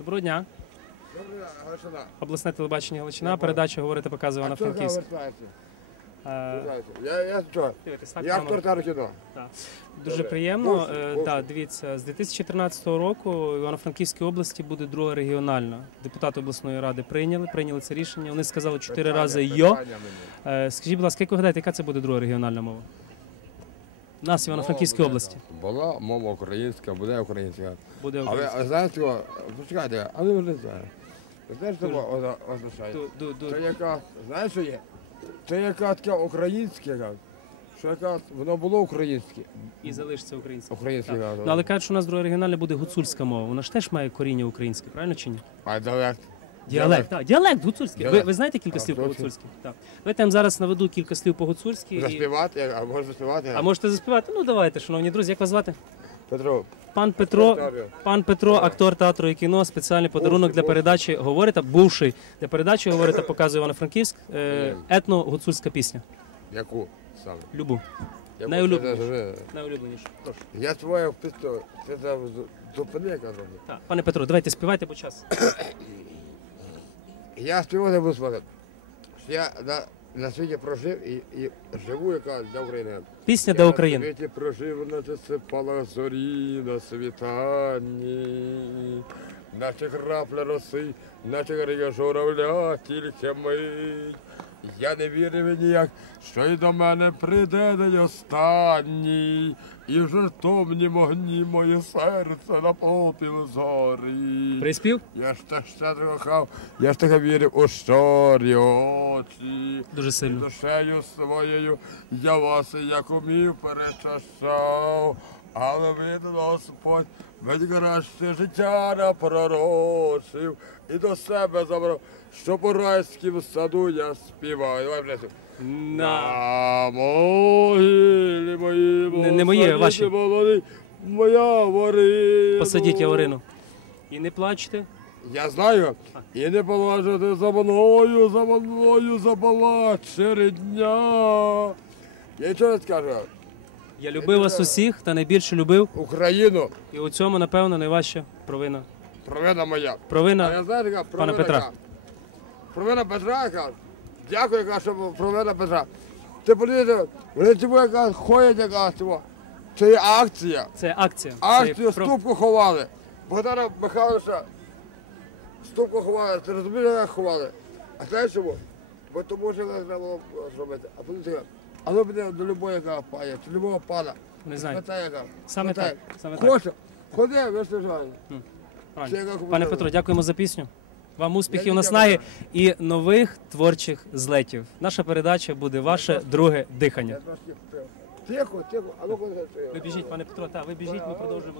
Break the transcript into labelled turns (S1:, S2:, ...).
S1: Доброго дня.
S2: Добре, Галичина.
S1: Обласне телебачення Галичина. Передача говорити показує на Франківськ. Е,
S2: Я, я що? Я актор кіно.
S1: Дуже приємно. Е. Да, дивіться, з 2014 року в Івано-Франківській області буде друга регіональна. Депутати обласної ради прийняли, прийняли це рішення. Вони сказали чотири рази йо. Е, Скажіть, будь ласка, як ви гадаєте, яка це буде друга регіональна мова? Нас Івано-Франківській області
S2: Була мова українська, буде українська.
S1: буде
S2: Але
S1: українська.
S2: а знаєте, що? почекайте, а ви не знаєте. Ви знаєте, що воно означає?
S1: Ду- ду- ду-
S2: Це яка, знаєш, що є? Це яка така українська, яка, що яка, воно було українське.
S1: І залишиться українська.
S2: Українське.
S1: Так.
S2: яка,
S1: Ну, але кажуть, що у нас друга регіональна буде гуцульська мова. Вона ж теж має коріння українське, правильно чи ні?
S2: А діалект.
S1: Діалект, так, діалект гуцульський. Ви,
S2: Діалект.
S1: ви знаєте кілька
S2: А,
S1: слів по
S2: точно.
S1: гуцульськи? Так. Давайте я вам зараз наведу кілька слів по гуцульськи. І...
S2: Заспівати, а може заспівати?
S1: А можете заспівати? Ну давайте, шановні друзі, як вас звати?
S2: Петро,
S1: Пан Петро,
S2: Віталію.
S1: пан Петро, актор театру і кіно, спеціальний подарунок для
S2: бувший.
S1: передачі говорите, бувший для передачі говорите, показує Івано-Франківськ. Е, етно-гуцульська пісня.
S2: яку саме?
S1: Любу.
S2: Яку це
S1: Найулюбленіше. Прошу.
S2: Я твоя пісто, ти там зупини, кажу.
S1: Так. Пане Петро, давайте співайте, бо час.
S2: Я співати не буду співати. що Я на, на світі прожив і, і живу, яка для України.
S1: Пісня
S2: Я на
S1: України.
S2: світі прожив, наче сипала зорі на світанні, наче крапля роси, наче журавля, тільки мить. Я не вірив ніяк, що й до мене прийде день останній, і в жертовнім огні моє серце на попіл зорі.
S1: Приспів?
S2: Я ж так щедро кохав, я ж таки вірив у щорі очі.
S1: Дуже сильно.
S2: Душею своєю я вас як умів перечащав, але видно Господь мені краще життя напророчив і до себе забрав, щоб у райськім саду я співаю. Давай.
S1: На.
S2: На могилі мої
S1: Не- не
S2: посадіть
S1: ваші.
S2: молоді, моя ворина.
S1: Посадіть Яворину. І не плачте.
S2: Я знаю, і не полажете за мною, за мною забала чередня. Я нічого не скажу.
S1: Я любив вас усіх та найбільше любив.
S2: Україну,
S1: І у цьому, напевно, найважча провина.
S2: провина моя. А
S1: Провина
S2: я знаю, яка провина
S1: Петра.
S2: яка? Провина Петра, яка? Дякую, яка, що провина Петра. Ти подивіться, вони ті яка ходять, яка цього. Це є акція.
S1: це акція.
S2: Акцію
S1: Це про-
S2: ступку ховали. Богдана Михайловича ступку ховали. Ти розумієш, як ховали? А знаєш чому? Бо тому що не треба було зробити. А подивіться, а ну піде до любого яка пає, до любого пана.
S1: Не знаю.
S2: Питає, яка.
S1: Саме
S2: Питає.
S1: так. Саме так.
S2: Хоче. Ходи, ви.
S1: Правильно.
S2: Ще яка
S1: Пане
S2: купила.
S1: Петро, дякуємо за пісню. Вам успіхів, наснаги і нових творчих злетів. Наша передача буде ваше друге дихання.
S2: Я трошки впив. Тихо, тихо, а ну куди
S1: Ви біжіть, пане Петро, та ви біжіть, ми продовжуємо.